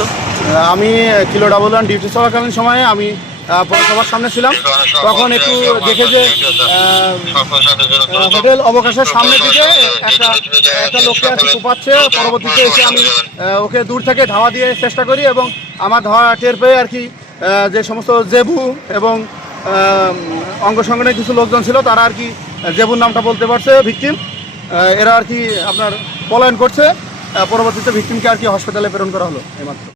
তো। আমি kilo double one duty চলাকালীন সময়ে আমি পৌরসভার সামনে ছিলাম। তখন একটু দেখে যে হোটেল অবকাশের সামনে দিকে একটা একটা লোককে আর কি কোপাচ্ছে পরবর্তীতে এসে আমি ওকে দূর থেকে ধাওয়া দিয়ে চেষ্টা করি এবং আমার ধাওয়া টের পেয়ে আর কি যে সমস্ত জেবু এবং অঙ্গ কিছু লোকজন ছিল, তারা আর কি জেবুর নামটা বলতে পারছে ভিকটিম। এরা আর কি আপনার পলায়ন করছে। পরবর্তীতে ভিকটিমকে আর কি হসপিটালে প্রেরণ করা হলো, এইমাত্র।